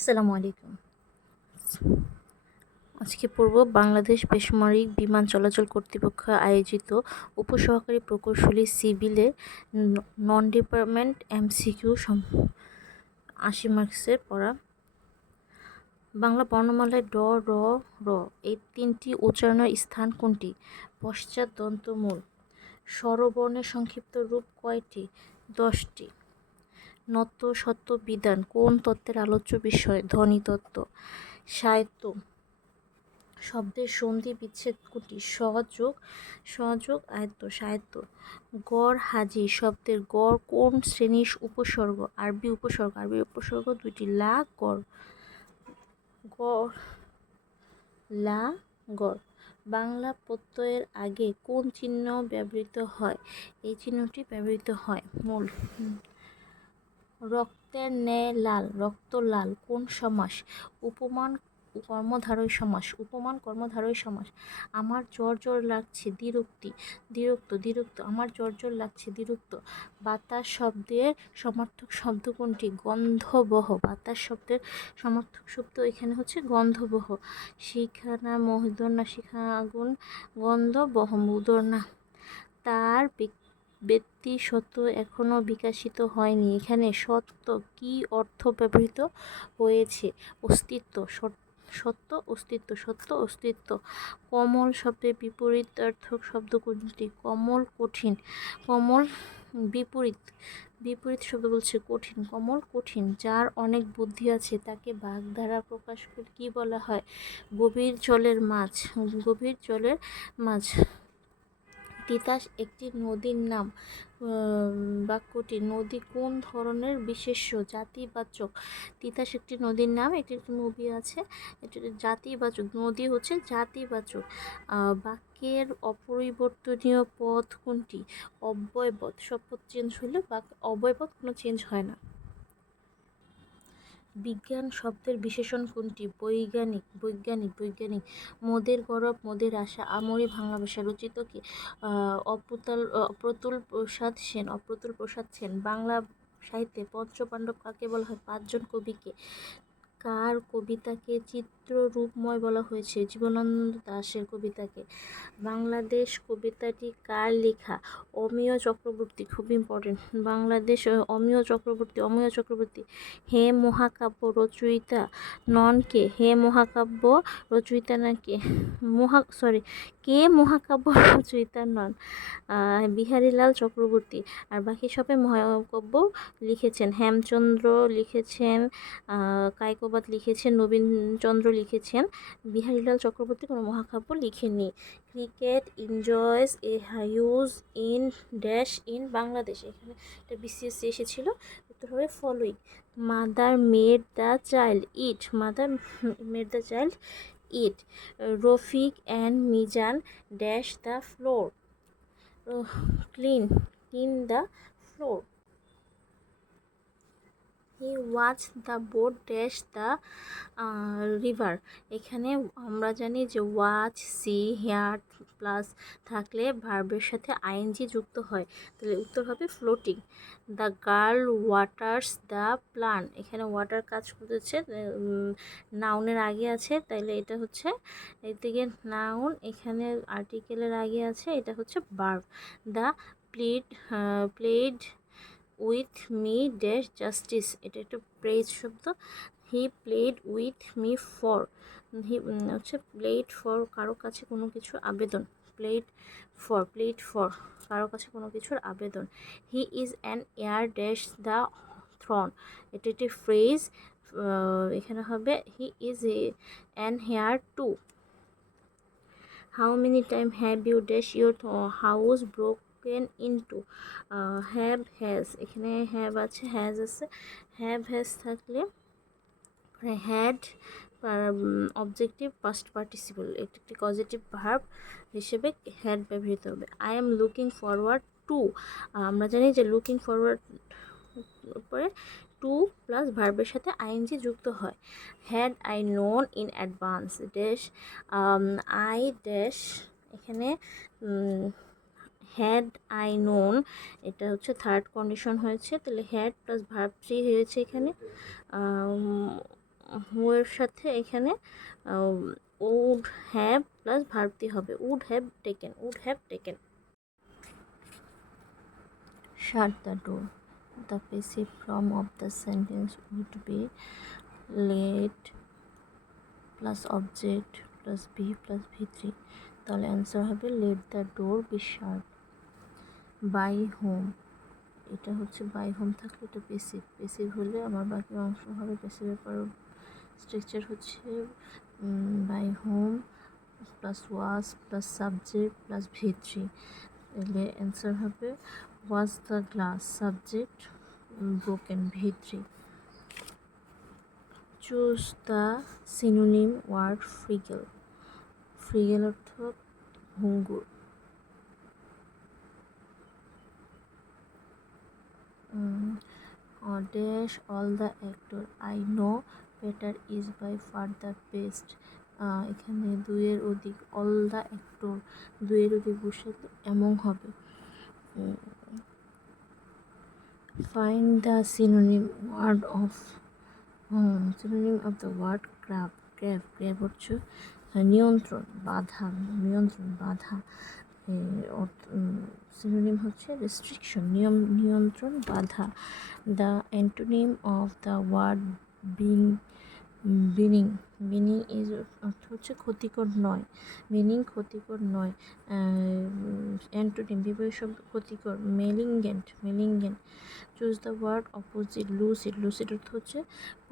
আসসালামু আলাইকুম। আজকে পড়ব বাংলাদেশ বেসামরিক বিমান চলাচল কর্তৃপক্ষ আয়োজিত উপসহকারী প্রকৌশলী সিভিলে নন ডিপার্টমেন্ট এমসিকিউ ৮০ মার্কসের পড়া। বাংলা বর্ণমালায় ড, র, র এই তিনটি উচ্চারণের স্থান কোনটি? পশ্চাৎ দন্তমূল। স্বরবর্ণের সংক্ষিপ্ত রূপ কয়টি? 10টি। নত্ব সত্য বিধান কোন তত্ত্বের আলোচ্য বিষয়? ধ্বনিতত্ত্ব। সাহিত্য শব্দের সন্ধি বিচ্ছেদ কোনটি? সযোগ আয়ত্ত। সাহিত্য গড় হাজির শব্দের গড় কোন শ্রেণীর উপসর্গ? আরবি উপসর্গ দুইটি। লা গড় লা গড়। বাংলা প্রত্যয়ের আগে কোন চিহ্ন ব্যবহৃত হয়? এই চিহ্নটি ব্যবহৃত হয়। মূল। রক্তের ন্যায় লাল, রক্ত লাল কোন সমাস? উপমান কর্মধারয় সমাস। আমার জ্বর লাগছে দ্বিরুক্ত। আমার জ্বর লাগছে দ্বিরুক্ত। বাতাস শব্দের সমার্থক শব্দ কোনটি? গন্ধবহ। বাতাস শব্দের সমার্থক শব্দ এখানে হচ্ছে গন্ধবহ। শিখানা মহিদনা শিখা আগুন গন্ধবহ মুদনা। তার ব্যক্তি সত্য এখনো বিকশিত হয়নি। এখানে সত্য কি অর্থ ব্যবহৃত হয়েছে? অস্তিত্ব। সত্য অস্তিত্ব। কমল শব্দের বিপরীতার্থক শব্দ কোনটি? কমল কঠিন। কমল বিপরীত শব্দ বলছে কঠিন। কমল কঠিন। যার অনেক বুদ্ধি আছে তাকে বাক দ্বারা প্রকাশ করে কি বলা হয়? গভীর জলের মাছ। তিতাস একটি নদীর নাম। বাক্যটি নদী কোন ধরনের বিশেষ্য? জাতিবাচক। তিতাস একটি নদীর নাম। একটি মুভি আছে, এটা জাতিবাচক। নদী হচ্ছে জাতিবাচক। বাক্যের অপরিবর্তনীয় পদ কোনটি? অব্যয়পদ। সব পদ চেঞ্জ হলে অব্যয়পদ কোনো চেঞ্জ হয় না। বিজ্ঞান শব্দের বিশেষণ কোনটি? বৈজ্ঞানিক। মোদের গৌরব মোদের আশা আমরি বাংলা ভাষা। রচিত কি? অপ্রতুল প্রসাদ সেন। বাংলা সাহিত্যে পঞ্চপাণ্ডব কাকে বলা হয়? 5 জন কবিকে। কার কবিতাকে চিত্ররূপময় বলা হয়েছে? জীবনানন্দ দাশের কবিতাকে। বাংলাদেশ কবিতাটি কার লেখা? অমিয় চক্রবর্তী। খুব ইম্পর্টেন্ট। বাংলাদেশ অমিয় চক্রবর্তী। হে মহাকাব্য রচয়িতা নন কে? হে মহাকাব্য রচয়িতা না কে? কে মহাকাব্য রচয়িতা নন? বিহারীলাল চক্রবর্তী। আর বাকি সবাই মহাকাব্য লিখেছেন। হেমচন্দ্র লিখেছেন, কায়কবাদ লিখেছেন, নবীনচন্দ্র লিখেছেন। বিহারীলাল চক্রবর্তী কোনো মহাকাব্য লিখেননি। Cricket enjoys a huge in dash in Bangladesh. এখানে একটা বিসিএস এসেছিল, উত্তর হবে following. Mother made the child eat. Rafiq and Mizan dash the floor. Clean the floor. He watch the boat dash the river. এখানে আমরা জানি যে ওয়াচ সি হেয়ার প্লাস থাকলে ভার্বের সাথে আইএনজি যুক্ত হয়, তাহলে উত্তর হবে floating. The girl waters the plant. এখানে ওয়াটার কাজ করতেছে, নাউনের আগে আছে, তাইলে এটা হচ্ছে এদিকে নাউন, এখানে আর্টিকেলের আগে আছে, এটা হচ্ছে verb. The played with me dash justice. এটা একটা প্রেজ শব্দ। He played with me for. হচ্ছে প্লেড ফর কারো কাছে কোনো কিছুর আবেদন। প্লেড ফর কারো কাছে কোনো কিছুর আবেদন। He is an heir dash the throne. এটা একটি ফ্রেজ। এখানে হবে he is an heir to. How many time have you dash your house broken into. Have has. এখানে হ্যাভ আছে, হ্যাজ আছে। হ্যাভ হ্যাজ থাকলে হ্যাড অবজেক্টিভ পাস্ট পার্টিসিপল, এটি একটি পজিটিভ ভার্ব হিসেবে হ্যাড ব্যবহৃত হবে। I am looking forward to. আমরা জানি যে লুকিং ফরওয়ার্ড পরে টু প্লাস ভার্বের সাথে আইএনজি যুক্ত হয়। Had I known in advance dash I dash. এখানে হ্যাড আই নোন, এটা হচ্ছে থার্ড কন্ডিশন হয়েছে, তাহলে হ্যাড প্লাস ভার্ব 3 হয়েছে এখানে। এর সাথে এখানে উড হ্যাভ প্লাস ভার্ব দিয়ে হবে, would have taken, would have taken. Shut the door, the passive form of the sentence would be let plus object plus be plus ভি3, তাহলে অ্যান্সার হবে let the door be shut. By whom, এটা হচ্ছে by home থাকলে এটা passive, passive হলে আমার বাকি অংশ হবে পেসিভের পর স্ট্রাকচার হচ্ছে by whom plus was plus subject plus ভি3, তাহলে অ্যান্সার হবে was the glass subject broken ভি3। Choose the synonym word fragile, fragile অর্থ ভঙ্গুর। Dash all the actor, I know Peter is by far the best, এখানে দুইয়ের অধিক, all the actor দুইয়ের অধিক বসাতে এমন হবে। Find the synonym word of synonym of the word curb, curb, curb হচ্ছে নিয়ন্ত্রণ, বাধা, নিয়ন্ত্রণ, বাধা। সিনোনিম হচ্ছে রেস্ট্রিকশন, নিয়ম, নিয়ন্ত্রণ, বাধা। The antonym of the word benign, benign, benign is অর্থ হচ্ছে ক্ষতিকর নয়, মিনিং ক্ষতিকর নয়। অ্যান্টোনিম বিপরীত শব্দ ক্ষতিকর, malignant, malignant. Choose the word opposite, lucid, lucid অর্থ হচ্ছে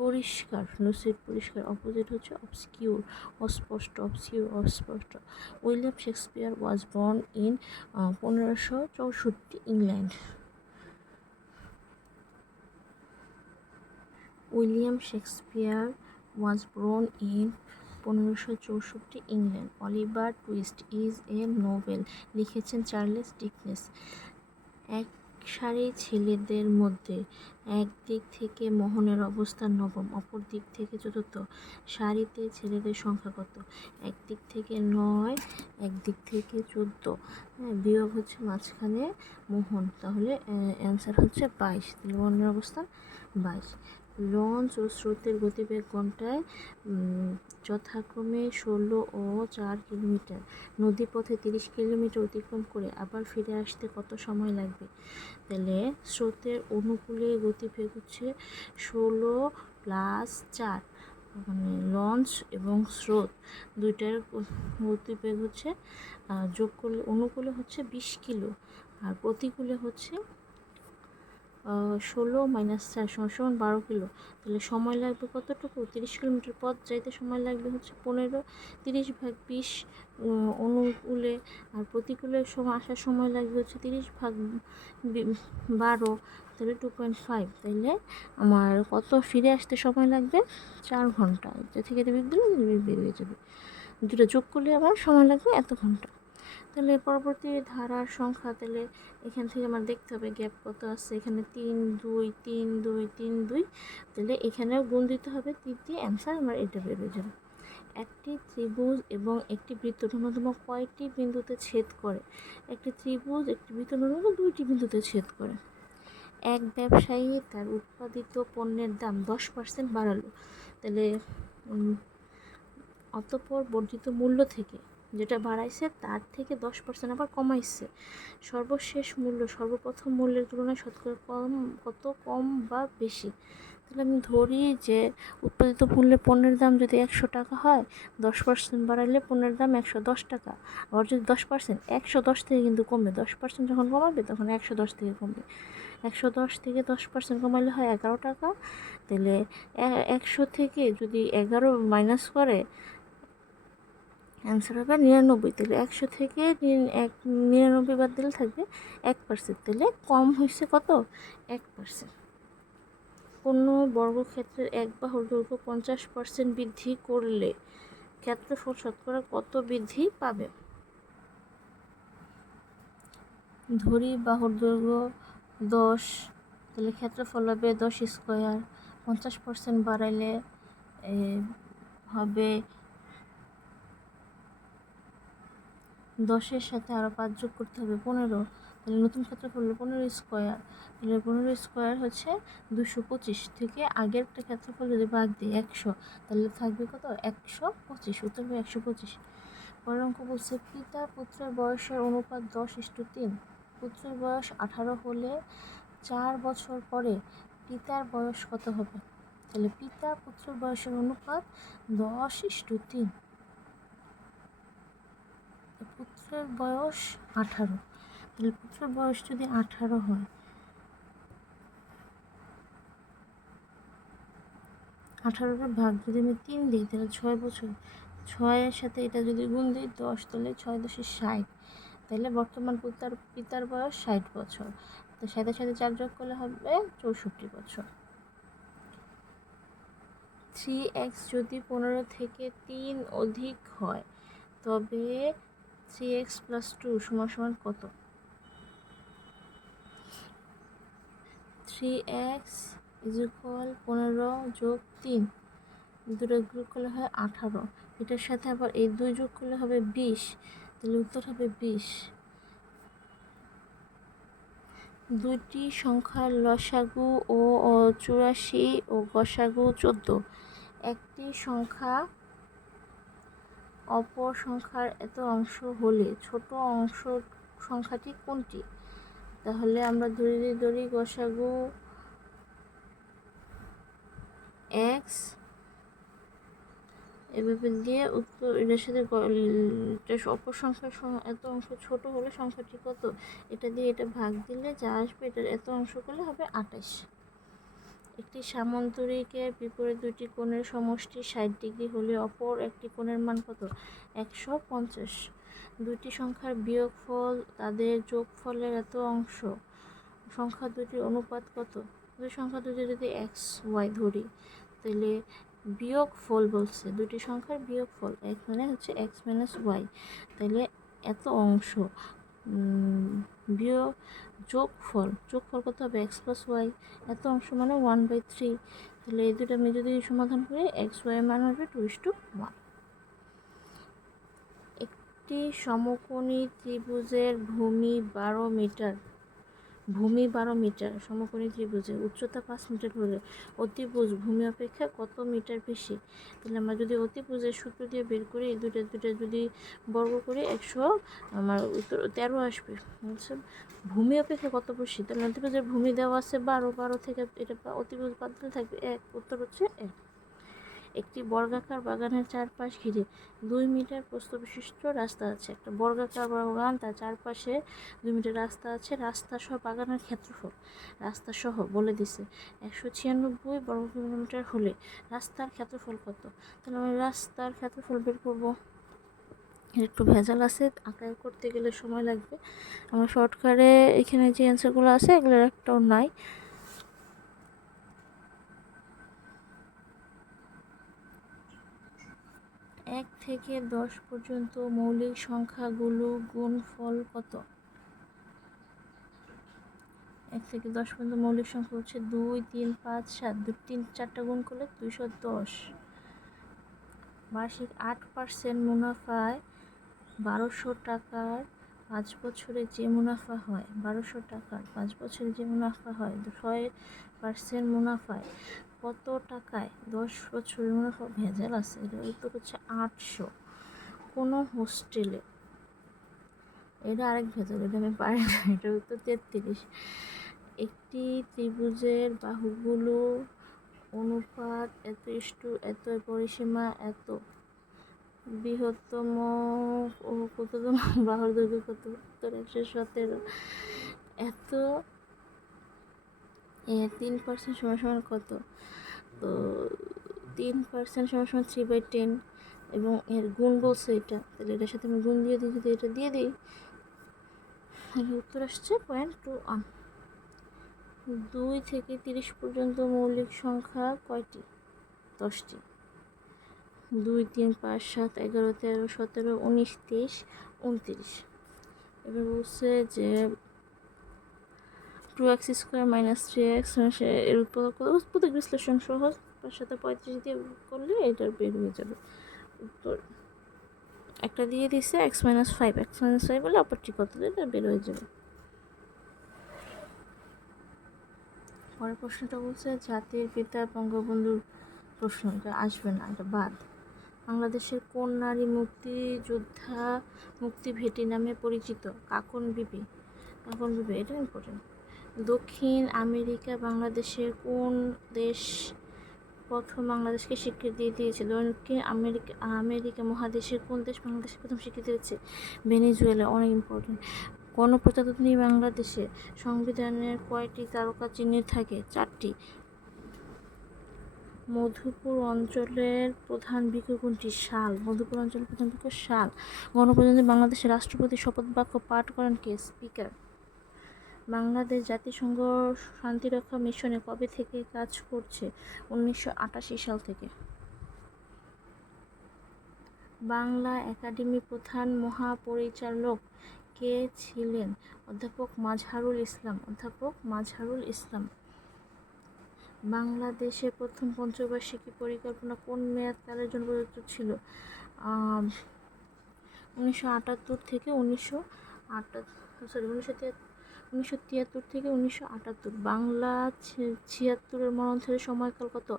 পরিষ্কার, লুসিড পরিষ্কার, অপোজিট হচ্ছে অবস্কিউর, অস্পষ্ট, অবস্কিউর অস্পষ্ট। William Shakespeare was born in 1564 England, William Shakespeare was born in 1564 England. Oliver twist is a Nobel, লিখেছেন চার্লেস ডিকেন্স। এক সারি ছেলেদের মধ্যে একদিক থেকে মোহনের অবস্থান নবম, অপর দিক থেকে চতুর্থ। সারিতে ছেলেদের সংখ্যা কত? একদিক থেকে 9, একদিক থেকে 14, হ্যাঁ, বিয়োগ হচ্ছে মাঝখানে মোহন, তাহলে অ্যান্সার হচ্ছে 22, তাহলে মোহনের অবস্থান 22। লঞ্চ ও স্রোতের গতিবেগ ঘন্টায় যথাক্রমে 16 ও 4 কিলোমিটার, নদীপথে 30 কিলোমিটার অতিক্রম করে আবার ফিরে আসতে কত সময় লাগবে? তাহলে স্রোতের অনুকূলে গতিবেগ হচ্ছে 16 প্লাস 4, মানে লঞ্চ এবং স্রোত দুইটার গতিবেগ হচ্ছে যোগ করলে অনুকূলে হচ্ছে 20 কিলো আর প্রতিকূলে হচ্ছে 16 মাইনাস 4 সমান 12 কিলো, তাহলে সময় লাগবে কতটুকু? 30 কিলোমিটার পথ যাইতে সময় লাগবে হচ্ছে 15, 30/20 অনুকূলে, আর প্রতিকূলে আসার সময় লাগবে হচ্ছে 30/12, তাহলে 2.5, তাহলে আমার কত ফিরে আসতে সময় লাগবে? 4 ঘন্টা। এটা থেকে বিয়োগ দিলে বেরিয়ে যাবে, দুটো যোগ করলে আবার সময় লাগবে এত ঘন্টা। তাহলে পরবর্তী ধারার সংখ্যা, তাহলে এখান থেকে আমার দেখতে হবে গ্যাপ কত আছে, এখানে 3 2 3 2 3 2, তাহলে এখানেও গুণ দিতে হবে 3 দিয়ে, অ্যান্সার আমার এটা বেরিয়ে যাবে। একটি ত্রিভুজ এবং একটি বৃত্ত ন্যূনতম কয়টি বিন্দুতে ছেদ করে? একটি ত্রিভুজ একটি বৃত্ত ন্যূনতম 2টি বিন্দুতে ছেদ করে। এক ব্যবসায়ী তার উৎপাদিত পণ্যের দাম 10% বাড়ালো, তাহলে অতঃপর বর্ধিত মূল্য থেকে যেটা বাড়াইছে তার থেকে 10% আবার কমাইছে, সর্বশেষ মূল্য সর্বপ্রথম মূল্যের তুলনায় শতকরা কত কম বা বেশি? তাহলে আমি ধরি যে উৎপাদিত মূল্যের পণ্যের দাম যদি 100 টাকা হয়, 10% বাড়াইলে পণ্যের দাম 110 টাকা, আবার যদি 10% 110 থেকে কিন্তু কমবে, 10% যখন কমাবে তখন 110 থেকে কমবে, 110 থেকে 10% কমাইলে হয় 11 টাকা, তাহলে 100 থেকে যদি 11 মাইনাস করে অ্যান্সার হবে 99, তাহলে 100 থেকে 99 বাদ দিলে থাকবে 1%, তাহলে কম হয়েছে কত? 1%। কোনো বর্গক্ষেত্রের এক বাহুর দৈর্ঘ্য 50% বৃদ্ধি করলে ক্ষেত্রফল শতকরা কত বৃদ্ধি পাবে? ধরি বাহুর দৈর্ঘ্য 10, তাহলে ক্ষেত্রফল হবে 10 স্কোয়ার, 50% বাড়াইলে হবে 10-এর সাথে আরও 5 যোগ করতে হবে 15, তাহলে নতুন ক্ষেত্রফল হলো 15 স্কোয়ার, তাহলে 15 স্কোয়ার হচ্ছে 225 থেকে আগের একটা ক্ষেত্রফল যদি বাদ দিই 100, তাহলে থাকবে কত 125, উত্তর হবে 125। পরের অঙ্ক বলছে পিতা পুত্রের বয়সের অনুপাত 10:3। পুত্রের বয়স 18 হলে 4 বছর পরে পিতার বয়স কত হবে? তাহলে পিতা পুত্রের বয়সের অনুপাত 10:3। পুত্রের বয়স 18, তাহলে পুত্রের বয়স যদি 18 হয়, 18 ভাগ যদি আমি 3 দিই তাহলে 6 বছর, 6-এর সাথে এটা যদি গুণ দিই 10, তাহলে 6×10=60। তাহলে বর্তমান পিতার বয়স 60 বছর, তো 60-এর সাথে 4 যোগ করলে হবে 64 বছর। 3x যদি 15 থেকে 3 অধিক হয় তবে 3x + 2 = কত? 3x = 15 + 3, দুটো যোগ করলে হয় 18, এটার সাথে আবার এই 2 যোগ করলে হবে 20, তাহলে উত্তর হবে 20। দুইটি সংখ্যার লসাগু ও 84 ও গসাগু 14। একটি সংখ্যা অপর সংখ্যার এত অংশ হলে ছোট অংশ সংখ্যাটি কোনটি? তাহলে আমরা ধরি গসাগু x, এভাবে দিয়ে উত্তর এটার সাথে অপর সংখ্যার এত অংশ ছোট হলে সংখ্যাটি কত, এটা দিয়ে এটা ভাগ দিলে যা আসবে এটার এত অংশ করলে হবে 28। একটি সামান্তরিকের বিপরীত দুটি কোণের সমষ্টি 60 ডিগ্রি হলে অপর একটি কোণের মান কত? 150। দুটি সংখ্যার বিয়োগফল তাদের যোগফলের এত অংশ। সংখ্যা দুটির অনুপাত কত? দুই সংখ্যা দুটি যদি এক্স ওয়াই ধরি, তাহলে বিয়োগফল বলছে দুটি সংখ্যার বিয়োগফল, এক মানে হচ্ছে এক্স মাইনাস ওয়াই, তাহলে এত অংশ যোগফল কত হবে? এক্স প্লাস ওয়াই, এত অংশ মানে 1/3। তাহলে এই দুটো আমি যদি সমাধান করি এক্স ওয়াই মান হবে 2:1। একটি সমকোণী ত্রিভুজের ভূমি 12 মিটার, সমকোণী ত্রিভুজের উচ্চতা 5 মিটার হলে অতিভুজ ভূমি অপেক্ষা কত মিটার বেশি? তাহলে আমরা যদি অতিভুজের সূত্র দিয়ে বের করি, দুটো যদি বর্গ করি 100, আমার উত্তর 13 আসবে। ভূমি অপেক্ষা কত বেশি? তাহলে অতিভুজের ভূমি দেওয়া আছে 12 থেকে এটা অতিভুজ বাদ দিলে থাকবে 1, উত্তর হচ্ছে 1। একটি বর্গাকার বাগানের চারপাশ ঘিরে 2 মিটার প্রস্থ বিশিষ্ট রাস্তা আছে। একটা বর্গাকার বাগান, তার চারপাশে 2 মিটার রাস্তা আছে। রাস্তা সহ বাগানের ক্ষেত্রফল, রাস্তা সহ বলে দিছে 196 বর্গ কিলোমিটার হলে রাস্তার ক্ষেত্রফল কত? তাহলে আমি রাস্তার ক্ষেত্রফল বের করবো। একটু ভেজাল আছে, আঁকায় করতে গেলে সময় লাগবে। আমার শর্টকাটে এখানে যে অ্যান্সারগুলো আছে এগুলোর একটাও নাই। এক থেকে 10 পর্যন্ত মৌলিক সংখ্যাগুলো গুণফল কত? 1 থেকে 10 পর্যন্ত মৌলিক সংখ্যা হচ্ছে 2, 3, 5, 7, 4টা গুণ করলে 210। বার্ষিক 8% মুনাফায় 1200 টাকার 5 বছরে যে মুনাফা হয়, 1200 টাকার 5 বছরে যে মুনাফা হয় 6% মুনাফায় কত টাকায় 10 বছরের মুনাফা? ভেজাল আছে, এটা উত্তর হচ্ছে 800। কোনো হোস্টেলে, এটা আরেক ভেজাল, এটা আমি পারি না, এটা উত্তর 33। একটি ত্রিভুজের বাহুগুলো অনুপাত এত পরিসীমা এত, বৃহত্তম ও ক্ষুদ্রতম বাহুর দৈর্ঘ্য কত? উত্তর 117। এত 3% সমান কত? তো 3% সমান 3/10, এবং এর গুণ বলছে এটা, তাহলে এটার সাথে আমি গুণ দিয়ে দিই, যদি এটা দিয়ে দিই তাহলে উত্তর আসছে 0.21। 2 থেকে 30 পর্যন্ত মৌলিক সংখ্যা কয়টি? 10টি। 2, 3, 5, 7, 11, 13, 17, 19, 23, 29। এবার বলছে যে 2x² - 3x এর উৎপাদক বিশ্লেষণ সহজ, 535 দিয়ে করলে এটার বের হয়ে যাবে উত্তর। একটা দিয়ে দিছে x - 5 বলে অপরটি কত, এটা বের হয়ে যাবে। পরের প্রশ্নটা বলছে জাতির পিতা বঙ্গবন্ধুর প্রশ্ন, এটা আসবে না, এটা বাদ। বাংলাদেশের কোন নারী মুক্তিযোদ্ধা মুক্তি ভেটি নামে পরিচিত? কাঁকন বিবি। কাঁকন বিবি, এটা ইম্পর্টেন্ট। দক্ষিণ আমেরিকা বাংলাদেশের কোন দেশ প্রথম বাংলাদেশকে স্বীকৃতি দিয়েছিল? দক্ষিণ আমেরিকা মহাদেশের কোন দেশ বাংলাদেশকে প্রথম স্বীকৃতি দিয়েছে? ভেনেজুয়েলা, অনেক ইম্পর্টেন্ট। গণপ্রজাতন্ত্রী বাংলাদেশে সংবিধানের কয়টি তারকা চিহ্ন থাকে? 4টি। মধুপুর অঞ্চলের প্রধান বৃক্ষ কোনটি? শাল। মধুপুর অঞ্চলের প্রধান বৃক্ষ শাল। গণপ্রজাতন্ত্রী বাংলাদেশের রাষ্ট্রপতি শপথ বাক্য পাঠ করেন কে? স্পিকার। বাংলাদেশ জাতিসংঘ শান্তিরক্ষা মিশনে কবে থেকে কাজ করছে? 1988 সাল থেকে। বাংলা একাডেমির প্রধান মহাপরিচালক কে ছিলেন? অধ্যাপক মাজহারুল ইসলাম। অধ্যাপক মাজহারুল ইসলাম। বাংলাদেশের প্রথম পঞ্চবার্ষিকী পরিকল্পনা কোন মেয়াদকালের জন্য প্রযোজ্য ছিল? 1978 থেকে 1973 থেকে 1978। বাংলা 76-এর মন্বন্থরের সময়কাল কত?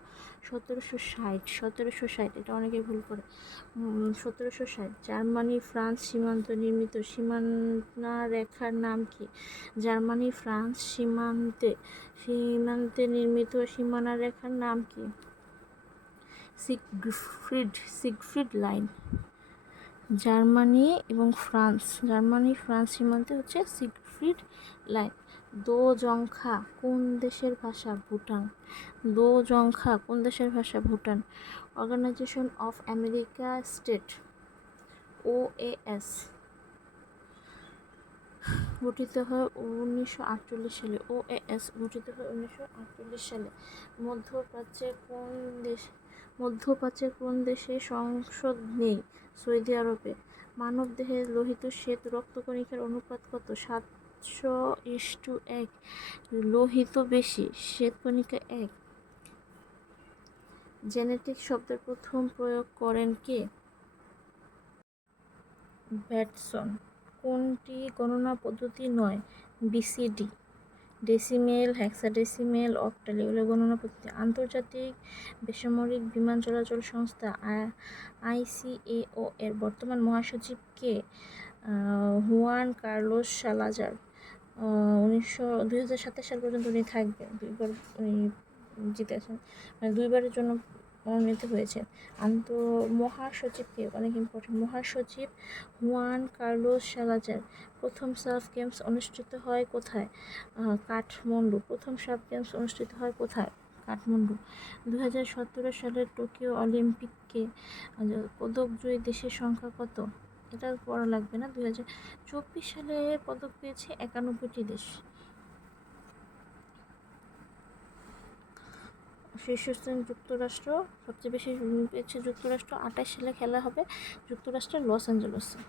1760। এটা অনেকে ভুল করে। 1760। জার্মানি ফ্রান্স সীমান্ত নির্মিত সীমানা রেখার নাম কি? জার্মানি ফ্রান্স সীমান্তে নির্মিত সীমানা রেখার নাম কি? Siegfried line. জার্মানি ফ্রান্স সীমান্তে হচ্ছে সিগফ্রিড লাইন। দো-জংখা কোন দেশের ভাষা? ভুটান। দো-জংখা কোন দেশের ভাষা? Bhutan. Organization of America state, OAS, গঠিত হয় 1948 সালে। OAS গঠিত হয় 1948 সালে। মধ্যপ্রাচ্যের কোন দেশে সংসদ নেই? সৌদি আরবে। মানবদেহে লোহিত শ্বেত রক্তকণিকার অনুপাত কত? 700:1। লোহিত বেশি, শ্বেতকণিকা 1। জেনেটিক শব্দের প্রথম প্রয়োগ করেন কে? ব্যাটসন। কোনটি গণনা পদ্ধতি নয়? BCD। ডেসিমেল, হেক্সাডেসিমেল, অক্টাল এগুলো গণনা পদ্ধতি। আন্তর্জাতিক বেসামরিক বিমান চলাচল সংস্থা ICAO এর বর্তমান মহাসচিব কে? Juan Carlos সালাজার। 2027 সাল পর্যন্ত উনি থাকবেন। 2বার উনি জিতেছেন, মানে 2বারের জন্য মনোনীত হয়েছেন। মহাসচিব কে? অনেক ইম্পর্টেন্ট। মহাসচিব হুয়ান কার্লোস সালাজার। প্রথম সার্ফ গেমস অনুষ্ঠিত হয় কোথায়? কাঠমান্ডু। প্রথম সার্ফ গেমস অনুষ্ঠিত হয় কোথায়? কাঠমান্ডু। 2017 সালের টোকিও অলিম্পিকে পদকজয়ী দেশের সংখ্যা কত? এটা পড়া লাগবে না। 2024 সালে পদক পেয়েছে 91টি দেশ। শীর্ষস্থান যুক্তরাষ্ট্র, সবচেয়ে বেশি পেয়েছে যুক্তরাষ্ট্র। 28 সালে খেলা হবে যুক্তরাষ্ট্রের লস অ্যাঞ্জেলেসে।